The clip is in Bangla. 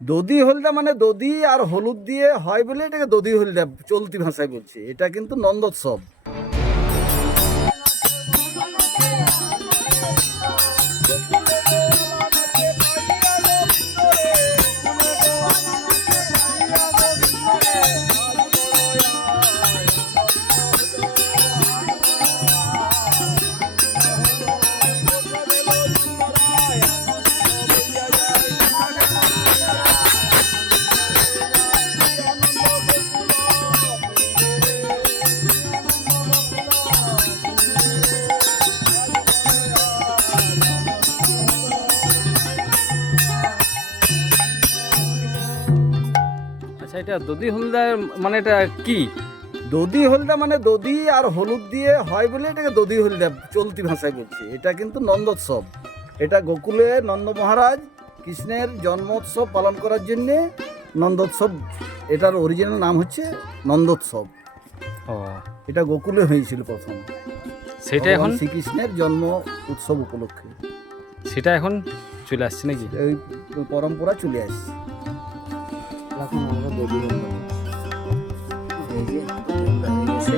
দধি হলদা মানে দধি আর হলুদ দিয়ে হয় বলে এটাকে দধি হলদা চলতি ভাষায় বলছে। এটা কিন্তু নন্দোৎসব। আচ্ছা, এটা দধি হলদার মানে এটা কি? দধি হলদা মানে দধি আর হলুদ দিয়ে হয় বলে এটাকে দধি হলদা চলতি ভাষায় বলছে। এটা কিন্তু নন্দোৎসব। এটা গোকুলে নন্দ মহারাজ কৃষ্ণের জন্মোৎসব পালন করার জন্যে নন্দোৎসব, এটার অরিজিনাল নাম হচ্ছে নন্দোৎসব। ও, এটা গোকুলে হয়েছিল প্রথম, সেটা এখন ভগবান শ্রীকৃষ্ণের জন্ম উৎসব উপলক্ষে। সেটা এখন চলে আসছে নাকি? এই পরম্পরা চলে আসছে। এখন আমরা দধি হলদা, এই যে দধি হলদা হয়ে গেছে।